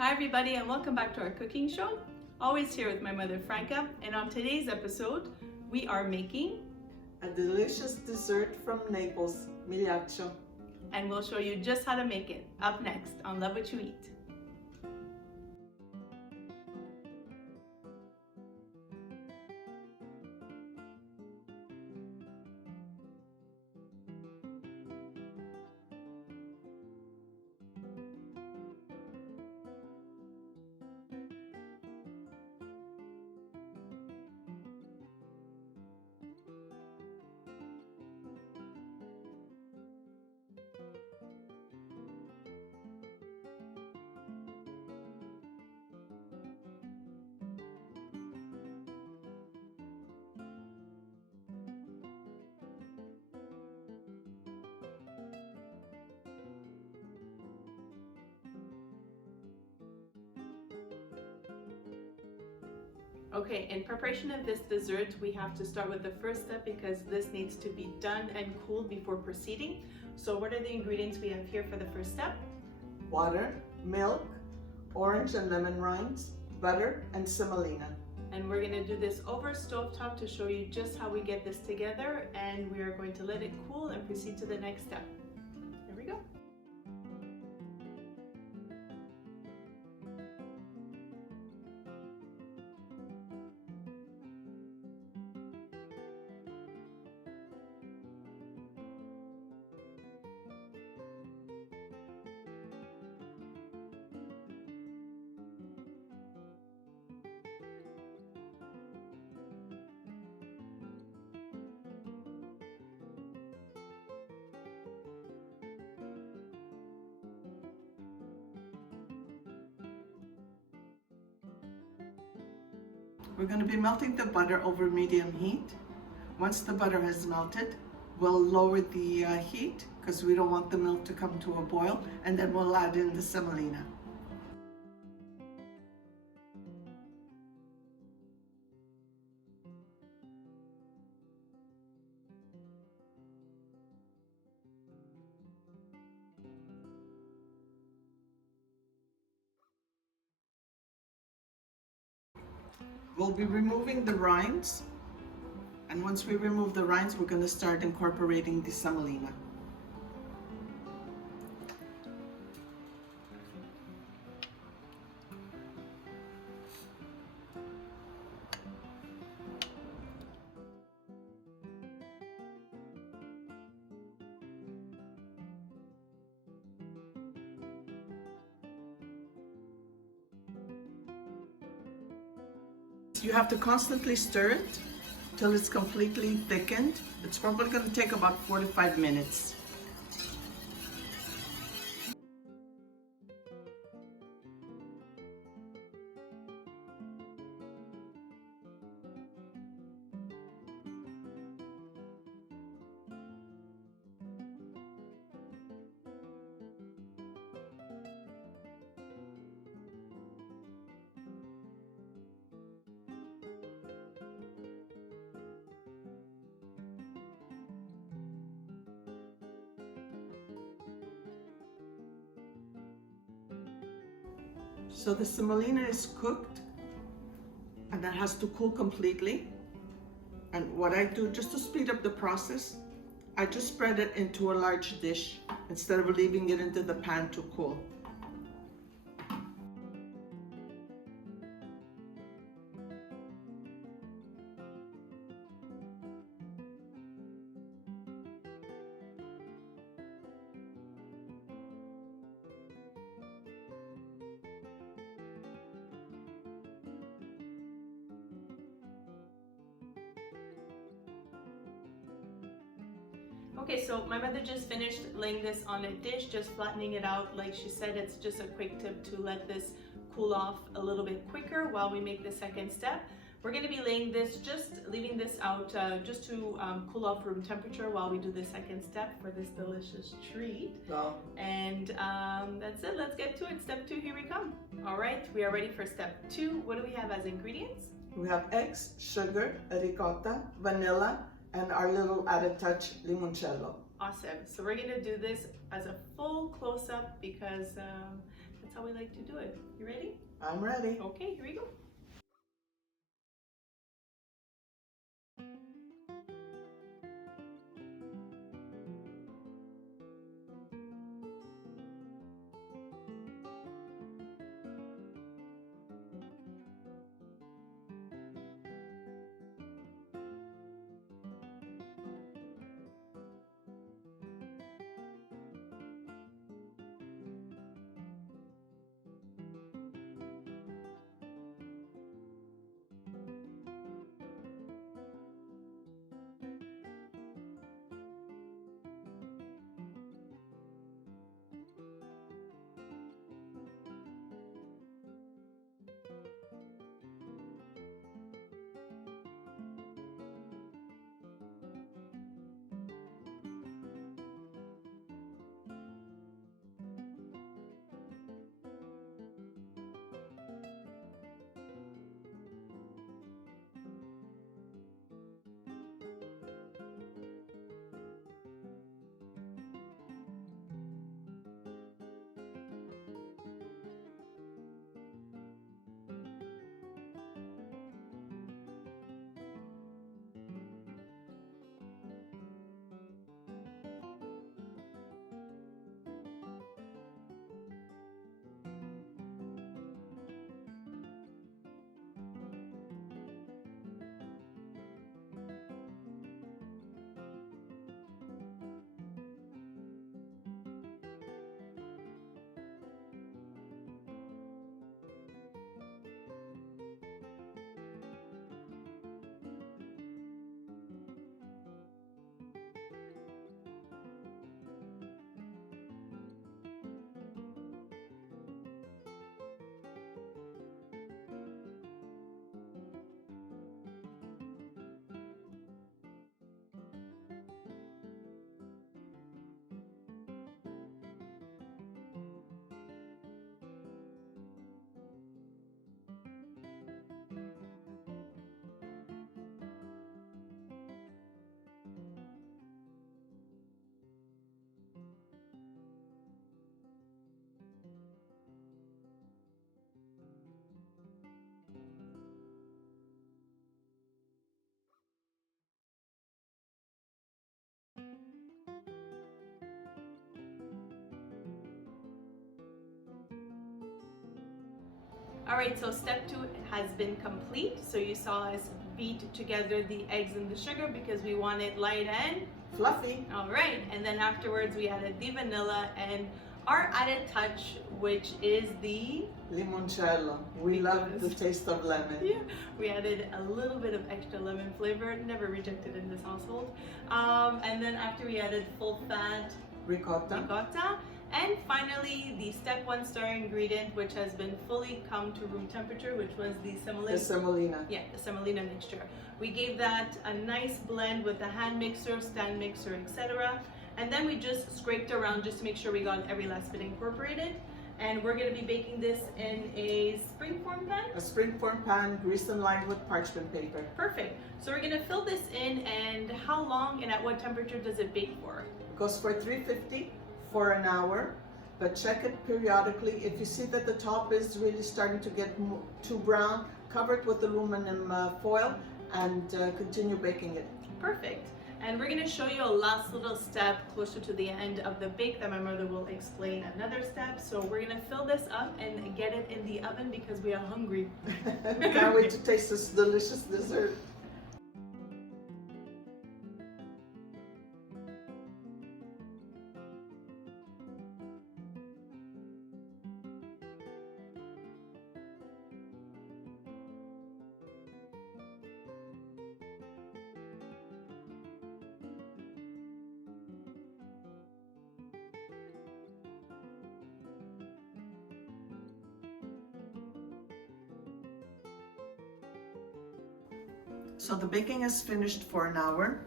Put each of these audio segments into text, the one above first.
Hi everybody and welcome back to our cooking show. Always here with my mother Franca, and on today's episode we are making a delicious dessert from Naples, Migliaccio. And we'll show you just how to make it up next on Love What You Eat. Okay, in preparation of this dessert, we have to start with the first step because this needs to be done and cooled before proceeding. So what are the ingredients we have here for the first step? Water, milk, orange and lemon rinds, butter, and semolina. And we're going to do this over stovetop to show you just how we get this together, and we are going to let it cool and proceed to the next step. Here we go. We're going to be melting the butter over medium heat. Once the butter has melted, we'll lower the heat because we don't want the milk to come to a boil, and then we'll add in the semolina. We'll be removing the rinds, and once we remove the rinds, we're going to start incorporating the semolina. You have to constantly stir it till it's completely thickened. It's probably going to take about 4 to 5 minutes. So the semolina is cooked, and that has to cool completely. And what I do, just to speed up the process, I just spread it into a large dish instead of leaving it into the pan to cool. Okay, so my mother just finished laying this on a dish, just flattening it out. Like she said, it's just a quick tip to let this cool off a little bit quicker while we make the second step. We're going to be laying this, just leaving this out just to cool off room temperature while we do the second step for this delicious treat. Wow. And that's it. Let's get to it. Step 2, here we come. All right, we are ready for step 2. What do we have as ingredients? We have eggs, sugar, ricotta, vanilla, and our little added touch, limoncello. Awesome. So we're going to do this as a full close-up because that's how we like to do it. You ready? I'm ready. Okay, here we go. All right, so step 2 has been complete. So you saw us beat together the eggs and the sugar because we want it light and Fluffy. all right. And then afterwards we added the vanilla and our added touch, which is the Limoncello. We love the taste of lemon. yeah, we added a little bit of extra lemon flavor, never rejected in this household. And then after we added full fat ricotta. And finally, the step 1 star ingredient, which has been fully come to room temperature, which was the semolina. Yeah, the semolina mixture. We gave that a nice blend with the hand mixer, stand mixer, etc. And then we just scraped around just to make sure we got every last bit incorporated. And we're going to be baking this in a springform pan. A springform pan, greased and lined with parchment paper. Perfect. So we're going to fill this in, and how long and at what temperature does it bake for? It goes for 350 for an hour, but check it periodically. If you see that the top is really starting to get too brown, cover it with aluminum foil and continue baking it. Perfect. And we're going to show you a last little step closer to the end of the bake that my mother will explain another step. So we're going to fill this up and get it in the oven because we are hungry. Can't wait to taste this delicious dessert. So the baking is finished for an hour,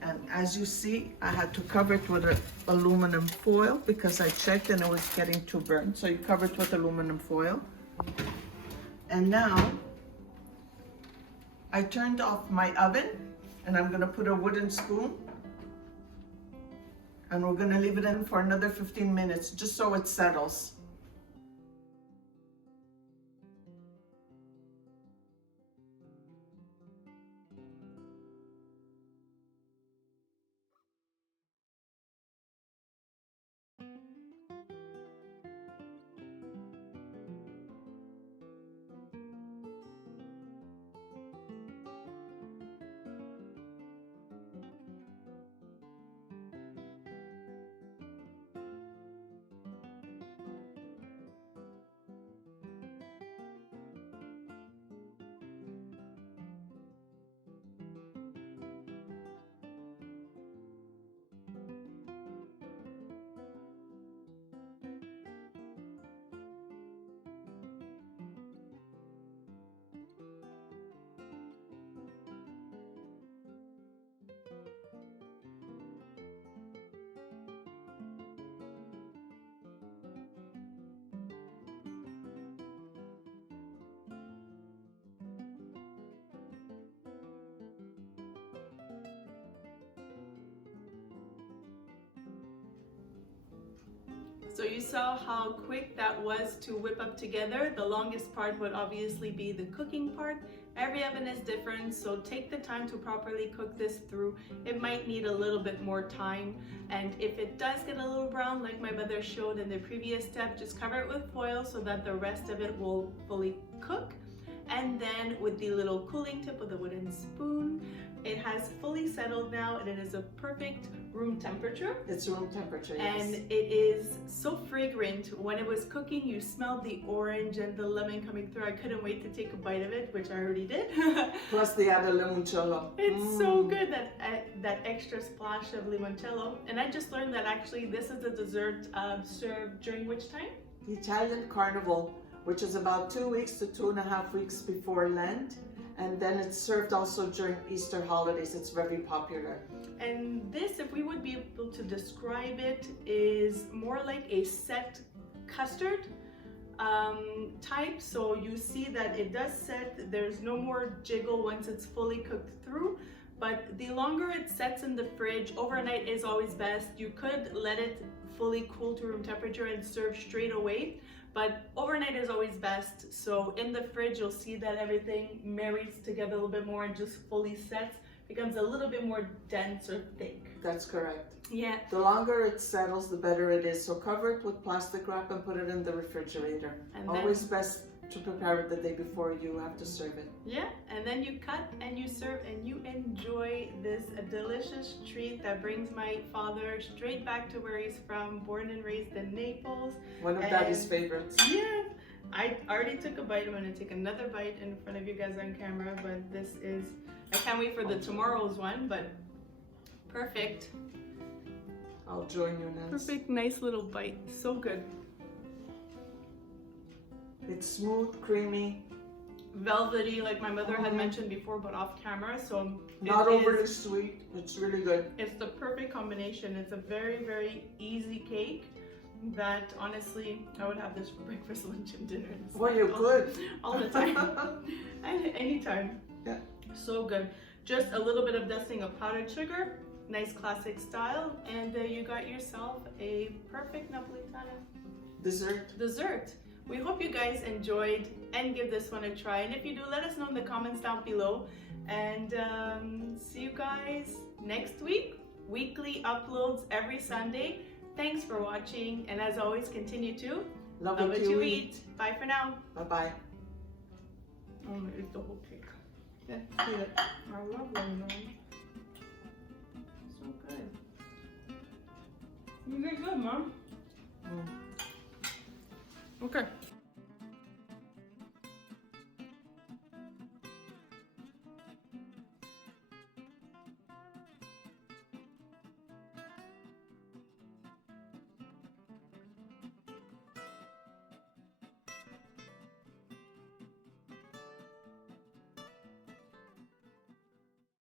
and as you see, I had to cover it with aluminum foil because I checked and it was getting too burnt. So you cover it with aluminum foil. And now I turned off my oven and I'm gonna put a wooden spoon and we're gonna leave it in for another 15 minutes just so it settles. So you saw how quick that was to whip up together. The longest part would obviously be the cooking part. Every oven is different, so take the time to properly cook this through. It might need a little bit more time, and if it does get a little brown like my mother showed in the previous step, just cover it with foil so that the rest of it will fully cook. And then with the little cooling tip with a wooden spoon, it has fully settled now and it is a perfect room temperature. It's room temperature, yes. And it is so fragrant. When it was cooking, you smelled the orange and the lemon coming through. I couldn't wait to take a bite of it, which I already did. Plus the added limoncello. It's so good, that extra splash of limoncello. And I just learned that actually this is a dessert served during which time? The Italian Carnival, which is about 2 weeks to 2.5 weeks before Lent. And then it's served also during Easter holidays. It's very popular. And this, if we would be able to describe it, is more like a set custard type. So you see that it does set, there's no more jiggle once it's fully cooked through. But the longer it sets in the fridge, overnight is always best. You could let it fully cool to room temperature and serve straight away. But overnight is always best. So in the fridge, you'll see that everything marries together a little bit more and just fully sets, becomes a little bit more dense or thick. That's correct. Yeah. The longer it settles, the better it is. So cover it with plastic wrap and put it in the refrigerator. And always best to prepare it the day before you have to serve it. Yeah, and then you cut and you serve and you enjoy this delicious treat that brings my father straight back to where he's from, born and raised in Naples. One of Daddy's favorites. Yeah, I already took a bite. I'm gonna take another bite in front of you guys on camera, but this is, I can't wait for the tomorrow's one, but perfect. I'll join you, Nancy. Perfect, nice little bite, so good. It's smooth, creamy, velvety, like my mother had mentioned before, but off camera. So not overly sweet. It's really good. It's the perfect combination. It's a very, very easy cake that honestly I would have this for breakfast, lunch, and dinner. Well, you're good all the time, anytime. Yeah. So good. Just a little bit of dusting of powdered sugar, nice classic style, and you got yourself a perfect Napolitana dessert. We hope you guys enjoyed and give this one a try. And if you do, let us know in the comments down below. And see you guys next week. Weekly uploads every Sunday. Thanks for watching. And as always, continue to love what you eat. Bye for now. Bye-bye. I'm gonna eat the whole cake. Yeah, see it. I love lemon. So good. You did good, Mom. Okay.